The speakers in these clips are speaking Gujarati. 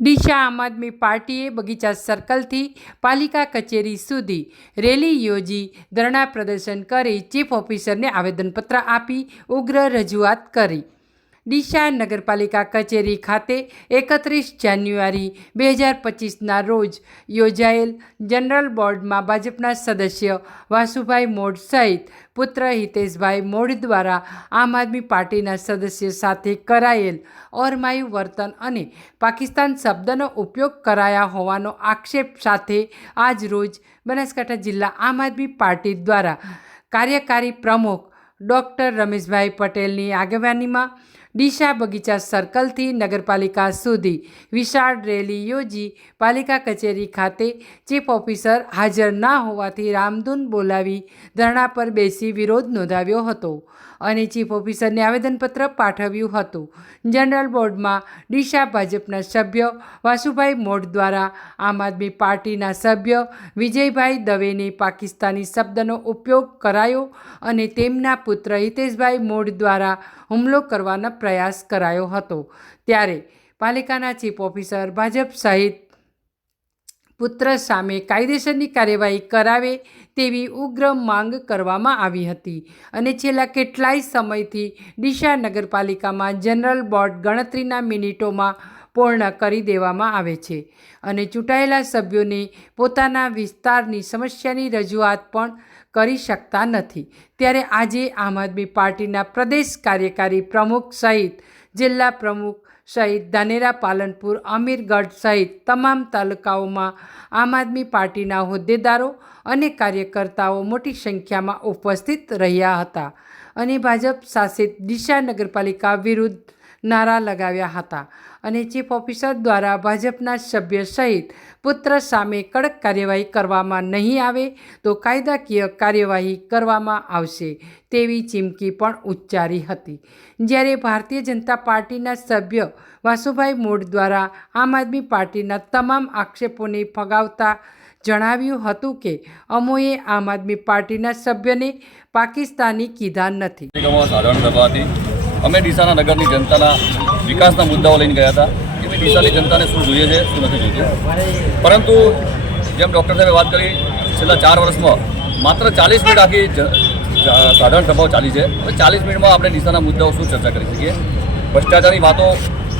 ડીશા આમ આદમી પાર્ટીએ બગીચા સર્કલથી પાલિકા કચેરી સુધી રેલી યોજી ધરણા પ્રદર્શન કરી ચીફ ઓફિસરને આવેદનપત્ર આપી ઉગ્ર રજૂઆત કરી. ડીશા નગરપાલિકા કચેરી ખાતે એકત્રીસ જાન્યુઆરી બે હજાર પચીસના રોજ યોજાયેલ જનરલ બોર્ડમાં ભાજપના સદસ્ય વાસુભાઈ મોડ સહિત પુત્ર હિતેશભાઈ મોડ દ્વારા આમ આદમી પાર્ટીના સદસ્ય સાથે કરાયેલ ઓરમાયું વર્તન અને પાકિસ્તાન શબ્દનો ઉપયોગ કરાયા હોવાનો આક્ષેપ સાથે આજ રોજ બનાસકાંઠા જિલ્લા આમ આદમી પાર્ટી દ્વારા કાર્યકારી પ્રમુખ ડૉક્ટર રમેશભાઈ પટેલની આગેવાનીમાં ડીશા બગીચા સર્કલથી નગરપાલિકા સુધી વિશાળ રેલી યોજી પાલિકા કચેરી ખાતે ચીફ ઓફિસર હાજર ના હોવાથી રામધૂન બોલાવી ધરણા પર બેસી વિરોધ નોંધાવ્યો હતો અને ચીફ ઓફિસરને આવેદનપત્ર પાઠવ્યું હતું. જનરલ બોર્ડમાં ડીશા ભાજપના સભ્ય વાસુભાઈ મોડ દ્વારા આમ આદમી પાર્ટીના સભ્ય વિજયભાઈ દવેને પાકિસ્તાની શબ્દનો ઉપયોગ કરાયો અને તેમના પુત્ર હિતેશભાઈ મોડ દ્વારા હુમલો કરવાનો પ્રયાસ કરાયો હતો. ત્યારે પાલિકાના ચીફ ઓફિસર ભાજપ સહિત પુત્ર સામે કાયદેસરની કાર્યવાહી કરાવે તેવી ઉગ્ર માંગ કરવામાં આવી હતી અને છેલ્લા કેટલાય સમયથી ડીસા નગરપાલિકામાં જનરલ બોર્ડ ગણતરીના મિનિટોમાં પૂર્ણ કરી દેવામાં આવે છે અને ચૂંટાયેલા સભ્યોને પોતાના વિસ્તારની સમસ્યાની રજૂઆત પણ કરી શકતા નથી. ત્યારે આજે આમ આદમી પાર્ટીના પ્રદેશ કાર્યકારી પ્રમુખ સહિત જિલ્લા પ્રમુખ સહિત ધાનેરા, પાલનપુર, અમીરગઢ સહિત તમામ તાલુકાઓમાં આમ આદમી પાર્ટીના હોદ્દેદારો અને કાર્યકર્તાઓ મોટી સંખ્યામાં ઉપસ્થિત રહ્યા હતા. અને ભાજપ શાસિત દિશા નગરપાલિકા વિરુદ્ધ નારા લગાવ્યા હતા અને ચીફ ઓફિસર દ્વારા ભાજપના સભ્ય સહિત પુત્ર સામે કડક કાર્યવાહી કરવામાં નહીં આવે તો કાયદાકીય કાર્યવાહી કરવામાં આવશે તેવી ચીમકી પણ ઉચ્ચારી હતી. જ્યારે ભારતીય જનતા પાર્ટીના સભ્ય વાસુભાઈ મોડ દ્વારા આમ આદમી પાર્ટીના તમામ આક્ષેપોને ફગાવતા જણાવ્યું હતું કે અમોએ આમ આદમી પાર્ટીના સભ્યને પાકિસ્તાની કીધા નથી. અમે ડીસાના નગરની જનતાના વિકાસના મુદ્દાઓ લઈને ગયા હતા કે ભાઈ ડીસાની જનતાને શું જોઈએ છે, શું નથી જોઈતું પરંતુ જેમ ડૉક્ટર સાહેબે વાત કરી, છેલ્લા ચાર વર્ષમાં માત્ર ચાલીસ મિનિટ આખી સાધારણ સભાઓ ચાલી છે. હવે ચાલીસ મિનિટમાં આપણે ડીસાના મુદ્દાઓ શું ચર્ચા કરી શકીએ? ભ્રષ્ટાચારની વાતો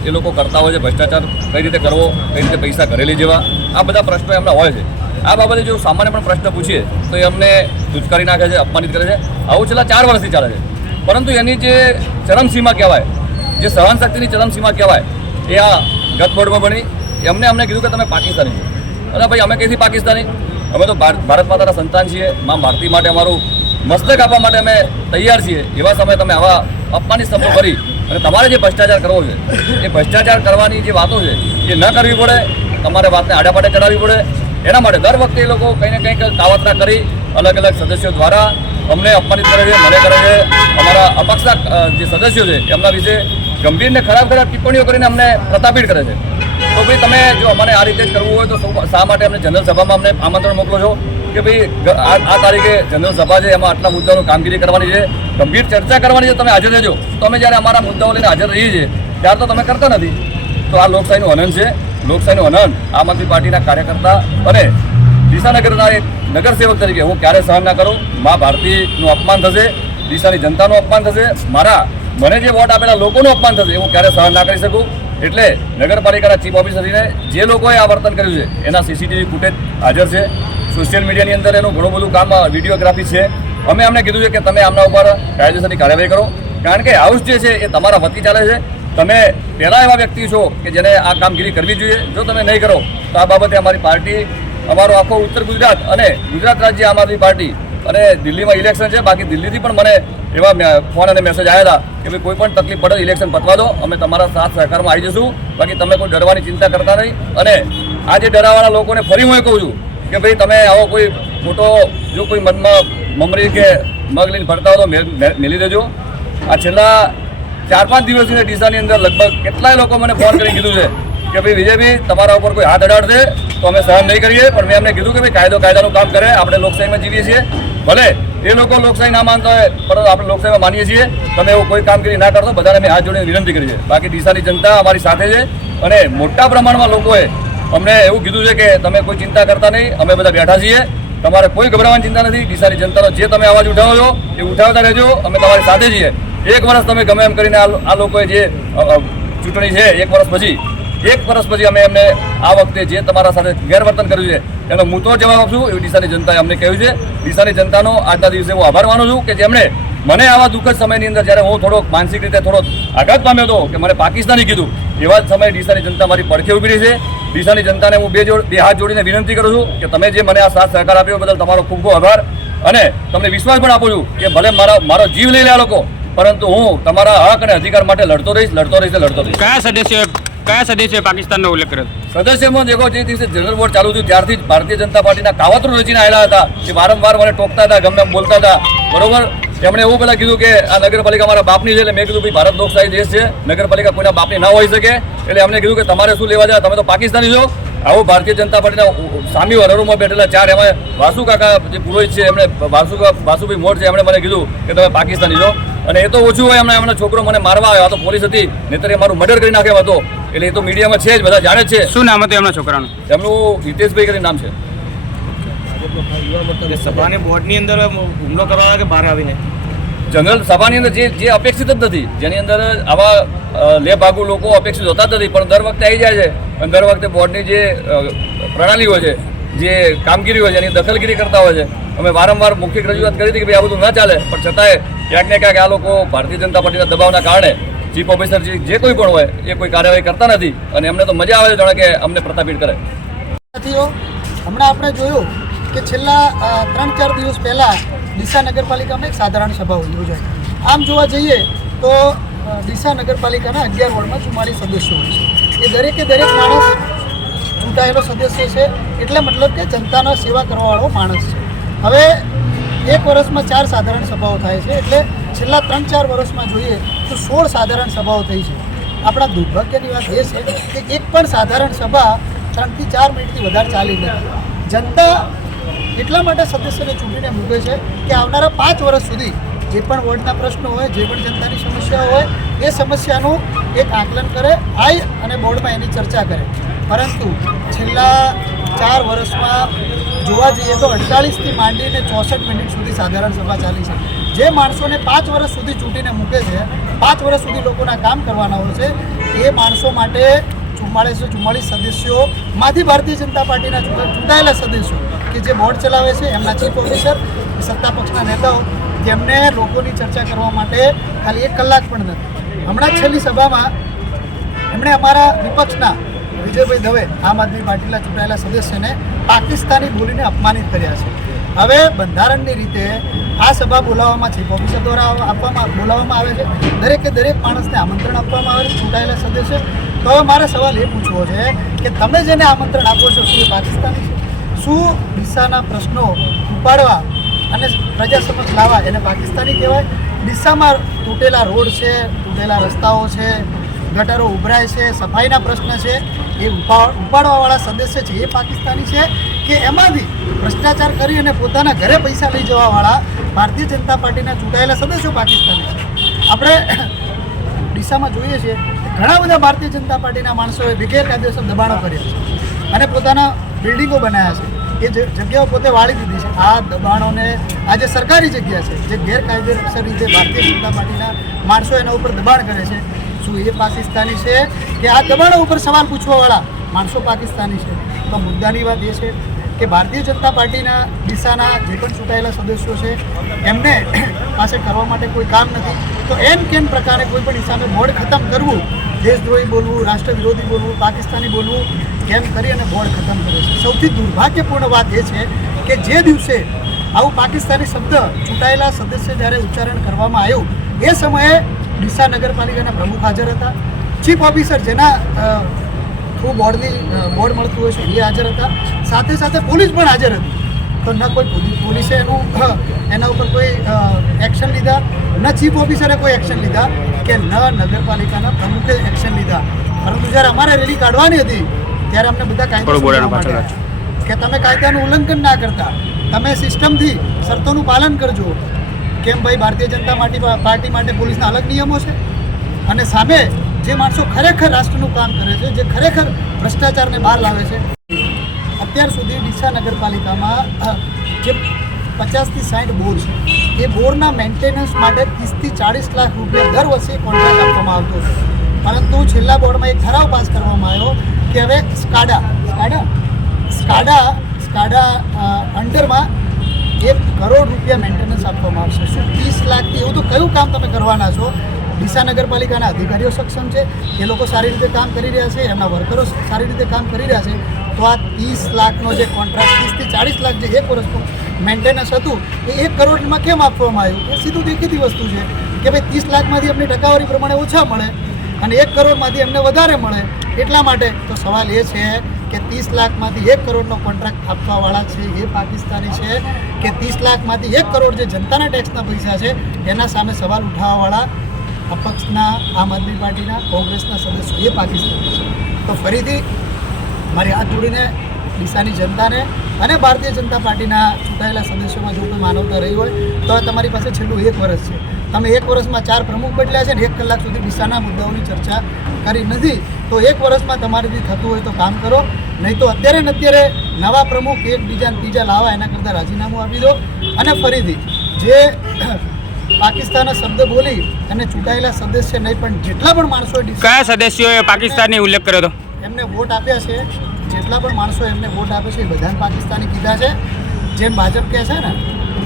એ લોકો કરતા હોય છે, ભ્રષ્ટાચાર કઈ રીતે કરવો, કઈ રીતે પૈસા ઘરેલી જેવા, આ બધા પ્રશ્નો એમના હોય છે. આ બાબતે જો સામાન્ય પણ પ્રશ્ન પૂછીએ, તો એ અમને ધુચકારી નાખે છે, અપમાનિત કરે છે. આવું છેલ્લા ચાર વર્ષથી ચાલે છે. પરંતુ એની જે ચરમસીમા કહેવાય, જે સહન શક્તિની ચરમસીમા કહેવાય, એ આ ગત બોર્ડમાં બની. એમને અમને કીધું કે તમે પાકિસ્તાની અરે ભાઈ, અમે કઈથી પાકિસ્તાની? અમે તો ભાર- ભારત માતાના સંતાન છીએ. મા ભારતી માટે અમારું મસ્તક આપવા માટે અમે તૈયાર છીએ. એવા સમયે તમે આવા અપમાનિત શબ્દો કરી અને તમારે જે ભ્રષ્ટાચાર કરવો છે, એ ભ્રષ્ટાચાર કરવાની જે વાતો છે, એ ન કરવી પડે. તમારે વાતને આડાપાડે ચડાવવી પડે. એના માટે દર વખતે એ લોકો કંઈ ને કંઈક કાવતરા કરી અલગ અલગ સદસ્યો દ્વારા અમને અપમાનિત કરે છે, મને કરે છે. અમારા અપક્ષના જે સદસ્યો છે, એમના વિશે ગંભીર ને ખરાબ ખરાબ ટિપ્પણીઓ કરીને અમને પ્રતાપિત કરે છે. તો ભાઈ તમે જો અમને આ રીતે જ કરવું હોય તો શા માટે અમને જનરલ સભામાં અમને આમંત્રણ મોકલો છો? કે ભાઈ આ આ તારીખે જનરલ સભા છે, એમાં આટલા મુદ્દાઓની કામગીરી કરવાની છે, ગંભીર ચર્ચા કરવાની છે, તમે હાજર રહેજો. તો અમે જ્યારે અમારા મુદ્દાઓ લઈને હાજર રહીએ છીએ, ત્યારે તો તમે કરતા નથી. તો આ લોકશાહીનું હનન છે. લોકશાહીનું હનન આમ આદમી પાર્ટીના કાર્યકર્તા અને દિશાનગરના એક નગરસેવક તરીકે હું ક્યારે સહન ના કરું? મા ભારતીનું અપમાન થશે, દિશાની જનતાનું અપમાન થશે, મારા, મને જે વોટ આપેલા લોકોનું અપમાન થશે હું ક્યારે સહન ના કરી શકું? એટલે નગરપાલિકાના ચીફ ઓફિસરને જે લોકોએ આ વર્તન કર્યું છે, એના સીસીટીવી ફૂટેજ હાજર છે. સોશિયલ મીડિયાની અંદર એનું ઘણું બધું કામ વિડીયોગ્રાફી છે. અમે અમને કીધું છે કે તમે આમના ઉપર કાયદેસરની કાર્યવાહી કરો. કારણ કે હાઉસ જે છે, એ તમારા વતી ચાલે છે. તમે પહેલા એવા વ્યક્તિ છો કે જેને આ કામગીરી કરવી જોઈએ. જો તમે નહીં કરો, તો આ બાબતે અમારી પાર્ટી અમારો આખો ઉત્તર ગુજરાત અને ગુજરાત રાજ્ય આમ આદમી પાર્ટી અને દિલ્હીમાં ઇલેક્શન છે. બાકી દિલ્હીથી પણ મને એવા ફોન અને મેસેજ આવ્યા કે ભાઈ કોઈ પણ તકલીફ પડે ઇલેક્શન પતવા દો. અમે તમારા સાથ સહકારમાં આવી જશું. બાકી તમે કોઈ ડરવાની ચિંતા કરતા નહીં. અને આ જે ડરાવાના લોકોને ફરી હું એ કહું છું કે ભાઈ તમે આવો કોઈ મોટો જો કોઈ મનમાં મમરી કે મગ લઈને ફરતા હો તો મેલી દેજો. આ છેલ્લા ચાર પાંચ દિવસથી ડીસાની અંદર લગભગ કેટલાય લોકો મને ફોન કરી કીધું છે કે ભાઈ બીજેપી તમારા ઉપર કોઈ હાથ અડાડશે તો અમે સહન નહીં કરીએ, પણ મેં એમને કીધું કે ભાઈ કાયદો કાયદાનું કામ કરે, આપણે લોકશાહીમાં જીવીએ છીએ. ભલે એ લોકો લોકશાહી ના માનતા હોય, પરંતુ આપણે લોકશાહીમાં માનીએ છીએ. તમે એવું કોઈ કામગીરી ના કરશો, બધાને મેં હાથ જોડીને વિનંતી કરી બાકી ડીસાની જનતા અમારી સાથે છે અને મોટા પ્રમાણમાં લોકોએ અમને એવું કીધું છે કે તમે કોઈ ચિંતા કરતા નહીં, અમે બધા બેઠા છીએ. તમારે કોઈ ગભરાવાની ચિંતા નથી. ડીસાની જનતાનો જે તમે અવાજ ઉઠાવો છો, એ ઉઠાવતા રહેજો. અમે તમારી સાથે છીએ. એક વર્ષ તમે ગમે એમ કરીને આ લોકોએ જે ચૂંટણી છે, એક વર્ષ પછી એક વર્ષ પછી અમે એમને આ વખતે જે તમારા સાથે ગેરવર્તન કર્યું છે એનો હું તો જવાબ આપશું એવું ડીસાની જનતાએ અમને કહ્યું છે. ડીસાની જનતાનો આજના દિવસે હું આભાર માનું છું કે જેમણે મને આવા દુઃખદ સમયની અંદર જ્યારે હું થોડો માનસિક રીતે થોડો આઘાત પામ્યો હતો કે મને પાકિસ્તાની કીધું, એવા જ સમયે ડીસાની જનતા મારી પડખે ઊભી રહી છે. ડીસાની જનતાને હું બે જોડ, બે હાથ જોડીને વિનંતી કરું છું કે તમે જે મને આ સાથ સહકાર આપ્યો બદલ તમારો ખૂબ ખૂબ આભાર અને તમને વિશ્વાસ પણ આપું છું કે ભલે મારા, મારો જીવ લઈ લે લોકો, પરંતુ હું તમારા હક અને અધિકાર માટે લડતો રહીશ લડતો રહીશ લડતો રહીશ. કયા સદસ્યોએ કયા સદસ્યોએ પાકિસ્તાનનો ઉલ્લેખ કર્યો સદસ્યમાં દેખો જે દિવસે જનરલ બોર્ડ ચાલુ થયું, ત્યારથી ભારતીય જનતા પાર્ટીના કાવતરો રચીને આવેલા હતા, જે વારંવાર મને ટોકતા હતા, ગમે બોલતા હતા. બરોબર? એમણે એવું પેલા કીધું કે આ નગરપાલિકા મારા બાપની છે, એટલે મેં કીધું ભાઈ ભારત લોકશાહી દેશ છે, નગરપાલિકા કોઈના બાપની ના હોઈ શકે. એટલે એમને કીધું કે તમારે શું લેવા જાય, તમે તો પાકિસ્તાની છો. આવો ભારતીય જનતા પાર્ટીના સામી વરરોમાં બેઠેલા ચાર એમાં વાસુ કાકા જે પુરોહિત છે એમણે વાસુ વાસુભાઈ મોઢ છે એમણે મને કીધું કે તમે પાકિસ્તાની છો. અને એ તો ઓછું હોય એમણે એમનો છોકરો મને મારવા આવ્યો. આ તો પોલીસ હતી નહીતર એ મારું મર્ડર કરી નાખ્યો હતો. એટલે એ તો મીડિયામાં છે જ બધા જાણે છે. શું નામ હતું એમના છોકરાનું? એમનું હિતેશભાઈ કરીને નામ છે. સભાની બોર્ડની અંદર હુમલો કરવા કે બહાર આવીને? જનરલ સભાની અંદર જે જે અપેક્ષિત જ નથી. જેની અંદર આવા લેભાગુ લોકો અપેક્ષિત હોતા જ નથી. પણ દર વખતે આવી જાય છે. અને દર વખતે બોર્ડની જે પ્રણાલીઓ છે, જે કામગીરી હોય છે, એની દખલગીરી કરતા હોય છે. અમે વારંવાર મૌખિક રજૂઆત કરી હતી કે ભાઈ આ બધું ના ચાલે. પણ છતાંય ક્યાંક ને ક્યાંક આ લોકો ભારતીય જનતા પાર્ટીના દબાવના કારણે ચીફ ઓફિસર જે કોઈ પણ હોય, એ કોઈ કાર્યવાહી કરતા નથી. અને એમને તો મજા આવે છે જાણે કે અમને પ્રતાપિત કરે. સાથીઓ, હમણાં આપણે જોયું કે છેલ્લા ત્રણ ચાર દિવસ પહેલાં ડીસા નગરપાલિકામાં એક સાધારણ સભા યોજાઈ આમ જોવા જઈએ તો ડીસા નગરપાલિકાના અગિયાર વોર્ડમાં ચુમ્માલીસ સદસ્યો હોય છે. એ દરેકે દરેક માણસ ચૂંટાયેલો સદસ્ય છે, એટલે મતલબ કે જનતાનો સેવા કરવાવાળો માણસ છે. હવે એક વર્ષમાં ચાર સાધારણ સભાઓ થાય છે, એટલે છેલ્લા ત્રણ ચાર વર્ષમાં જોઈએ તો સોળ સાધારણ સભાઓ થઈ છે. આપણા દુર્ભાગ્યની વાત એ છે કે એક પણ સાધારણ સભા ત્રણથી ચાર મિનિટથી વધારે ચાલી નથી. જનતા એટલા માટે સદસ્યને ચૂંટીને મૂકે છે કે આવનારા પાંચ વર્ષ સુધી જે પણ વોર્ડના પ્રશ્નો હોય, જે પણ જનતાની સમસ્યા હોય, એ સમસ્યાનું એક આકલન કરે આય અને બોર્ડમાં એની ચર્ચા કરે. પરંતુ છેલ્લા ચાર વર્ષમાં જોવા જઈએ તો અડતાલીસથી માંડીને ચોસઠ મિનિટ સુધી સાધારણ સભા ચાલી છે. જે માણસોને પાંચ વર્ષ સુધી ચૂંટીને મૂકે છે, પાંચ વર્ષ સુધી લોકોના કામ કરવાના હોય છે, એ માણસો માટે ચુમ્માળીસો ચુમ્માળીસ સદસ્યોમાંથી ભારતીય જનતા પાર્ટીના ચૂંટાયેલા સદસ્યો કે જે બોર્ડ ચલાવે છે, એમના ચીફ ઓફિસર સત્તા પક્ષના નેતાઓ, જેમને લોકોની ચર્ચા કરવા માટે ખાલી એક કલાક પણ નથી. હમણાં છેલ્લી સભામાં એમણે અમારા વિપક્ષના વિજયભાઈ દવે, આમ આદમી પાર્ટીના ચૂંટાયેલા સદસ્યને પાકિસ્તાની બોલીને અપમાનિત કર્યા છે. હવે બંધારણની રીતે આ સભા બોલાવવામાં ચીફ ઓફિસર દ્વારા આપવામાં, બોલાવવામાં આવે છે. દરેકે દરેક માણસને આમંત્રણ આપવામાં આવે છે, ચૂંટાયેલા સદસ્ય. તો મારે સવાલ એ પૂછવો છે કે તમે જેને આમંત્રણ આપો છો, શું એ પાકિસ્તાની છે? શું ડીસાના પ્રશ્નો ઉપાડવા અને પ્રજા સમક્ષ લાવવા. એને પાકિસ્તાની કહેવાય. ડીસામાં તૂટેલા રોડ છે, તૂટેલા રસ્તાઓ છે, ગટરો ઉભરાય છે, સફાઈના પ્રશ્ન છે. એ ઉપા ઉપાડવાવાળા સદસ્ય છે એ પાકિસ્તાની છે કે એમાંથી ભ્રષ્ટાચાર કરી અને પોતાના ઘરે પૈસા લઈ જવાવાળા ભારતીય જનતા પાર્ટીના ચૂંટાયેલા સદસ્યો પાકિસ્તાની છે. આપણે ડીસામાં જોઈએ છીએ ઘણા બધા ભારતીય જનતા પાર્ટીના માણસોએ ગેરકાયદેસર દબાણો કર્યા છે અને પોતાના બિલ્ડિંગો બનાવ્યા છે. એ જગ્યાઓ પોતે વાળી દીધી છે. આ દબાણોને આ જે સરકારી જગ્યા છે, જે ગેરકાયદેસર રીતે ભારતીય જનતા પાર્ટીના માણસો એના ઉપર દબાણ કરે છે. શું એ પાકિસ્તાની છે કે આ દબાણો ઉપર સવાલ પૂછવાવાળા માણસો પાકિસ્તાની છે? તો મુદ્દાની વાત એ છે કે ભારતીય જનતા પાર્ટીના દિશાના જે પણ ચૂંટાયેલા સદસ્યો છે, એમને પાસે કરવા માટે કોઈ કામ નથી. તો એમ કેમ પ્રકારે કોઈ પણ હિસાબે બોર્ડ ખતમ કરવું? દેશદ્રોહી બોલવું રાષ્ટ્ર વિરોધી બોલવું, પાકિસ્તાની બોલવું કેમ કરી અને બોર્ડ ખતમ કરે છે? સૌથી દુર્ભાગ્યપૂર્ણ વાત એ છે કે જે દિવસે આવું પાકિસ્તાની શબ્દ ચૂંટાયેલા સદસ્ય જ્યારે ઉચ્ચારણ કરવામાં આવ્યું, એ સમયે ડીસા નગરપાલિકાના પ્રમુખ હાજર હતા. ચીફ ઓફિસર જેના થ્રુ બોર્ડની બોર્ડ મળતું હોય છે એ હાજર હતા. સાથે સાથે પોલીસ પણ હાજર હતી. તો ન કોઈ પોલીસે એનું એના ઉપર કોઈ એક્શન લીધા, ન ચીફ ઓફિસરે કોઈ એક્શન લીધા કે ન નગરપાલિકાના પ્રમુખે એક્શન લીધા. પરંતુ જ્યારે અમારે રેલી કાઢવાની હતી ત્યારે અમને બધા કાયદા કે તમે કાયદાનું ઉલ્લંઘન ના કરતા તમે સિસ્ટમથી શરતોનું પાલન કરજો. કેમ ભાઈ ભારતીય જનતા પાર્ટી પાર્ટી માટે પોલીસના અલગ નિયમો છે? અને સામે જે માણસો ખરેખર રાષ્ટ્રનું કામ કરે છે જે ખરેખર ભ્રષ્ટાચારને બહાર લાવે છે અત્યાર સુધી ડીસા નગરપાલિકામાં જે પચાસથી સાઠ બોર છે એ બોરના મેન્ટેનન્સ માટે ત્રીસથી ચાળીસ લાખ રૂપિયા દર વર્ષે કોન્ટ્રાક્ટ આપવામાં આવતો હતો પરંતુ છેલ્લા બોર્ડમાં એક ઠરાવ પાસ કરવામાં આવ્યો કે હવે સ્કાડા સ્કાડા? સ્કાડા સ્કાડા અંડરમાં એક કરોડ રૂપિયા મેન્ટેનન્સ આપવામાં આવશે. શું ત્રીસ લાખથી એવું તો કયું કામ તમે કરવાના છો? ડીસા નગરપાલિકાના અધિકારીઓ સક્ષમ છે, એ લોકો સારી રીતે કામ કરી રહ્યા છે, એમના વર્કરો સારી રીતે કામ કરી રહ્યા છે. તો આ ત્રીસ લાખનો જે કોન્ટ્રાક્ટ ત્રીસથી ચાળીસ લાખ જે એક વર્ષનું મેન્ટેનન્સ હતું, એ એક કરોડમાં કેમ આપવામાં આવ્યું? એ સીધું દેખીતી વસ્તુ છે કે ભાઈ ત્રીસ લાખમાંથી અમને ટકાવારી પ્રમાણે ઓછા મળે અને એક કરોડમાંથી એમને વધારે મળે. એટલા માટે તો સવાલ એ છે કે ત્રીસ લાખમાંથી એક કરોડનો કોન્ટ્રાક્ટ આપવાવાળા છે એ પાકિસ્તાની છે કે ત્રીસ લાખમાંથી એક કરોડ જે જનતાના ટેક્સના પૈસા છે એના સામે સવાલ ઉઠાવવાવાળા અપક્ષના, આમ આદમી પાર્ટીના, કોંગ્રેસના સદસ્યો એ પાકિસ્તાની છે. તો ફરીથી મારી હાથ જોડીને ડીસાની જનતાને અને ભારતીય જનતા પાર્ટીના ચૂંટાયેલા સદસ્યોમાં જો કોઈ માનવતા રહી હોય, તો તમારી પાસે છેલ્લું એક વર્ષ છે. તમે એક વર્ષમાં ચાર પ્રમુખ બદલ્યા છે ને એક કલાક સુધી ડીસાના મુદ્દાઓની ચર્ચા કરી નથી. તો એક વર્ષમાં તમારાથી થતું હોય તો કામ કરો. નહીં તો અત્યારે ને અત્યારે નવા પ્રમુખ એક બીજા ત્રીજા લાવવા એના કરતાં રાજીનામું આપી દો. અને ફરીથી જે પાકિસ્તાનના શબ્દ બોલી અને ચૂંટાયેલા સદસ્ય નહીં પણ જેટલા પણ માણસો કયા સદસ્યોએ પાકિસ્તાનની ઉલ્લેખ કર્યો હતો? એમને વોટ આપ્યા છે. જેટલા પણ માણસો એમને વોટ આપે છે એ બધાને પાકિસ્તાની કીધા છે. જેમ ભાજપ કહે છે ને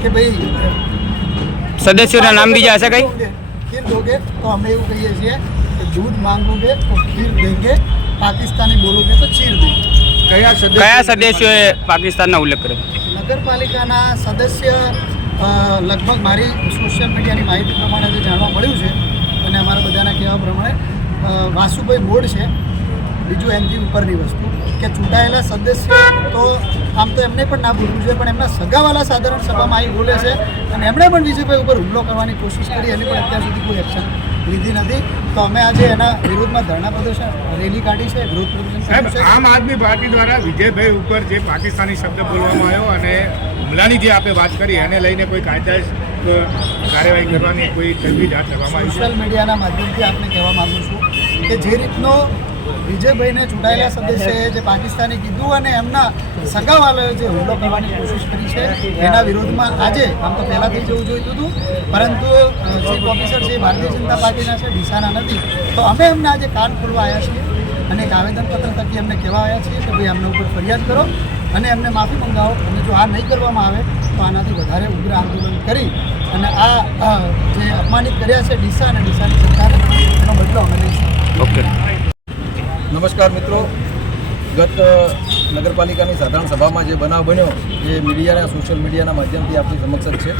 કે ભાઈ સદસ્યોના નામ બીજા હશે કઈ? ખીર દોગે તો અમે એવું કહીએ છીએ. કે मांगोगे तो તો ખીર पाकिस्तानी પાકિસ્તાની तो તો देंगे કયા કયા સદસ્યોએ પાકિસ્તાનનો ઉલ્લેખ કર્યો? નગરપાલિકાના સદસ્ય અ, લગભગ મારી સોશિયલ મીડિયાની માહિતી પ્રમાણે જે જાણવા મળ્યું છે અને અમારા બધાના કહેવા પ્રમાણે અ, વાસુભાઈ મોડ છે. બીજું એમથી ઉપરની વસ્તુ કે ચૂંટાયેલા સદસ્ય તો આમ તો એમને પણ ના ભૂલવું જોઈએ પણ એમના સગાવાલા સાધારણ સભામાં આવી બોલે છે અને એમણે પણ વિજયભાઈ ઉપર હુમલો કરવાની કોશિશ કરી એની પણ અત્યાર સુધી કોઈ એક્શન લીધી નથી. તો અમે આજે એના વિરોધમાં ધરણા પ્રદર્શન રેલી કાઢી છે વિરોધ પ્રદર્શન આમ આદમી પાર્ટી દ્વારા વિજયભાઈ ઉપર જે પાકિસ્તાની શબ્દ બોલવામાં આવ્યો અને હુમલાની જે આપણે વાત કરી એને લઈને કોઈ કાયદા કાર્યવાહી કરવાની કોઈ તજવીજ હાથ ધરવામાં આવી સોશિયલ મીડિયાના માધ્યમથી આપને કહેવા માગું છું કે જે રીતનો વિજયભાઈને ચૂંટાયેલા સદસ્યએ જે પાકિસ્તાની કીધું અને એમના સગાવાલોએ જે હુમલો કરવાની કોશિશ કરી છે એના વિરોધમાં આજે આમ તો પહેલાંથી જવું જોઈતું હતું પરંતુ ચીફ ઓફિસર જે ભારતીય જનતા પાર્ટીના છે ડીસાના નથી. તો અમે એમને આજે કાન ખોલવા આવ્યા છીએ અને એક આવેદનપત્ર થકી એમને કહેવા આવ્યા છીએ કે ભાઈ એમના ઉપર ફરિયાદ કરો અને એમને માફી મંગાવો. અને જો આ નહીં કરવામાં આવે તો આનાથી વધારે ઉગ્ર આંદોલન કરી અને આ જે અપમાનિત કર્યા છે ડીસા અને ડીસાની સરકારે એનો બદલો અમે લઈશું. ઓકે નમસ્કાર મિત્રો. ગત નગરપાલિકાની સાધારણ સભામાં જે બનાવ બન્યો, એ મીડિયાના સોશિયલ મીડિયાના માધ્યમથી આપણી સમક્ષ છે.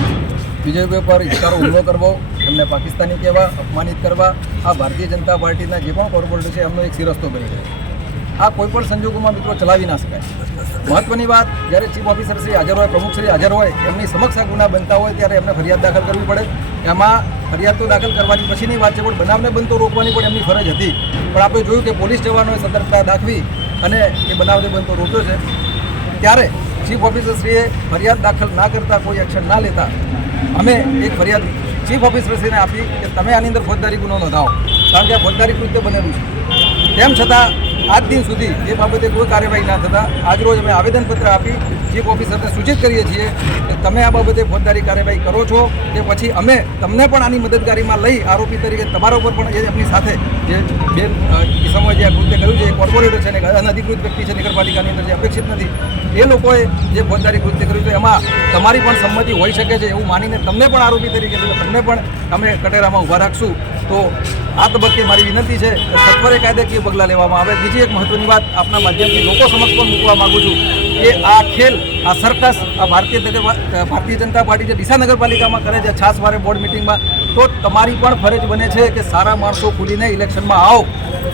વિજયભાઈ પર ઇશારો હુમલો કરવો, એમને પાકિસ્તાની કહેવા, અપમાનિત કરવા, આ ભારતીય જનતા પાર્ટીના જે પણ કોર્પોરેટર છે, એમનો એક સિરસ્તો બની ગયો. આ કોઈ પણ સંજોગોમાં મિત્રો ચલાવી ના શકાય. મહત્વની વાત, જ્યારે ચીફ ઓફિસર શ્રી હાજર હોય, પ્રમુખ શ્રી હાજર હોય, એમની સમક્ષ આ ગુના બનતા હોય, ત્યારે એમને ફરિયાદ દાખલ કરવી પડે. એમાં ફરિયાદ તો દાખલ કરવાની પછીની વાત છે, પણ બનાવને બનતો રોકવાની પણ એમની ફરજ હતી. પણ આપણે જોયું કે પોલીસ જવાનોએ સતર્કતા દાખવી અને એ બનાવને બનતો રોક્યો છે. ત્યારે ચીફ ઓફિસરશ્રીએ ફરિયાદ દાખલ ના કરતા કોઈ એક્શન ના લેતા અમે એક ફરિયાદ ચીફ ઓફિસરશ્રીને આપી કે તમે આની અંદર ફોજદારી ગુનો નોંધાવો. કારણ કે આ ફોજદારી કૃત્ય બનેલું છે. તેમ છતાં આજ દિન સુધી એ બાબતે કોઈ કાર્યવાહી ના થતાં. આજરોજ અમે આવેદનપત્ર આપી ચીફ ઓફિસરને સૂચિત કરીએ છીએ કે તમે આ બાબતે ફોજદારી કાર્યવાહી કરો છો કે પછી અમે તમને પણ આની મદદગારીમાં લઈ આરોપી તરીકે તમારા ઉપર પણ એ એમની સાથે જે બે કિસ્સામાં જે આ કૃત્ય કર્યું છે, એ કોર્પોરેટર છે ને અનધિકૃત વ્યક્તિ છે નગરપાલિકાની અંદર જે અપેક્ષિત નથી, એ લોકોએ જે ફોજદારી કૃત્ય કર્યું છે, એમાં તમારી પણ સંમતિ હોઈ શકે છે એવું માનીને તમને પણ આરોપી તરીકે તમને પણ અમે કટેરામાં ઊભા રાખશું. તો આ તબક્કે મારી વિનંતી છે કે સત્વરે કાયદાકીય પગલાં લેવામાં આવે. બીજી એક મહત્વની વાત આપના માધ્યમથી લોકો સમક્ષ પણ મૂકવા માગું છું કે આ ખેલ, આ સરકસ આ ભારતીય ભારતીય જનતા પાર્ટી જે ડીસા નગરપાલિકામાં કરે છે છાસ વારે બોર્ડ મિટિંગમાં તો તમારી પણ ફરજ બને છે કે સારા માણસો ખુલીને ઇલેક્શનમાં આવો.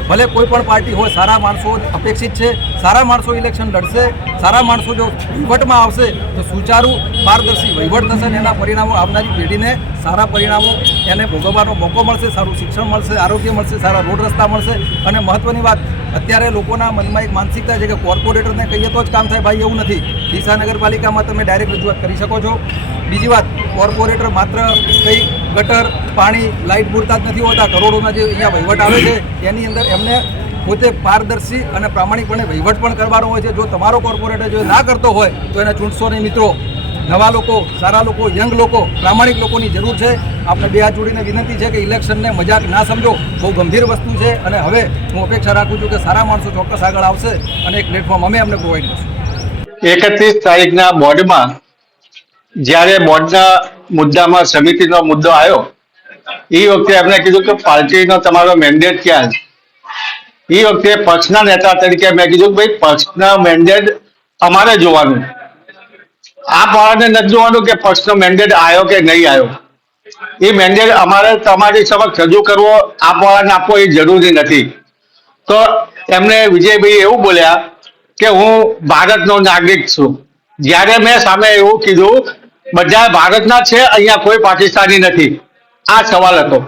ભલે કોઈ પણ પાર્ટી હોય, સારા માણસો અપેક્ષિત છે. સારા માણસો ઇલેક્શન લડશે. સારા માણસો જો વહીવટમાં આવશે, તો સુચારુ પારદર્શી વહીવટ થશે અને એના પરિણામો આવનારી પેઢીને સારા પરિણામો એને ભોગવવાનો મોકો મળશે, સારું શિક્ષણ મળશે, આરોગ્ય મળશે, સારા રોડ રસ્તા મળશે. અને મહત્ત્વની વાત, અત્યારે લોકોના મનમાં એક માનસિકતા છે કે કોર્પોરેટરને કહીએ તો જ કામ થાય. ભાઈ, એવું નથી. ડીસા નગરપાલિકામાં તમે ડાયરેક્ટ રજૂઆત કરી શકો છો. બીજી વાત, કોર્પોરેટર માત્ર કંઈ ગટર, પાણી લાઇટ પૂરતા જ નથી હોતા. કરોડોના જે અહીંયા વહીવટ આવે છે, એની અંદર એમને પોતે પારદર્શી અને પ્રામાણિકપણે વહીવટ પણ કરવાનો હોય છે. જો તમારો કોર્પોરેટર જો ના કરતો હોય, તો એને ચૂંટશો નહીં મિત્રો. નવા લોકો, સારા લોકો, યંગ લોકો, પ્રામાણિક લોકોની જરૂર છે. આપણે બે હાથ જોડીને વિનંતી છે કે ઇલેક્શનને મજાક ના સમજો. બહુ ગંભીર વસ્તુ છે અને હવે હું અપેક્ષા રાખું છું કે સારા માણસો ચોક્કસ આગળ આવશે અને એક પ્લેટફોર્મ અમે અમને પ્રોવાઈડ કરશું. એકત્રીસ તારીખના બોર્ડમાં જ્યારે બોર્ડના મુદ્દામાં સમિતિનો મુદ્દો આવ્યો. એ વખતે એમને કીધું કે પાર્ટીનો તમારો મેન્ડેટ ક્યાં છે? એ વખતે પક્ષના નેતા તરીકે મેં કીધું કે ભાઈ પક્ષના મેન્ડેટ અમારે જોવાનું. આ પાળાને નથી જોવાનું કે પક્ષનો મેન્ડેટ આવ્યો કે નહીં આવ્યો. એ મેન્ડેટ અમારે તમારી સમક્ષ રજૂ કરવો આ પાળાને આપવો એ જરૂરી નથી. તો એમને વિજયભાઈ એવું બોલ્યા કે હું ભારતનો નાગરિક છું. જ્યારે મેં સામે એવું કીધું બધા ભારતના છે અહીંયા કોઈ પાકિસ્તાની નથી. આ સવાલ હતો.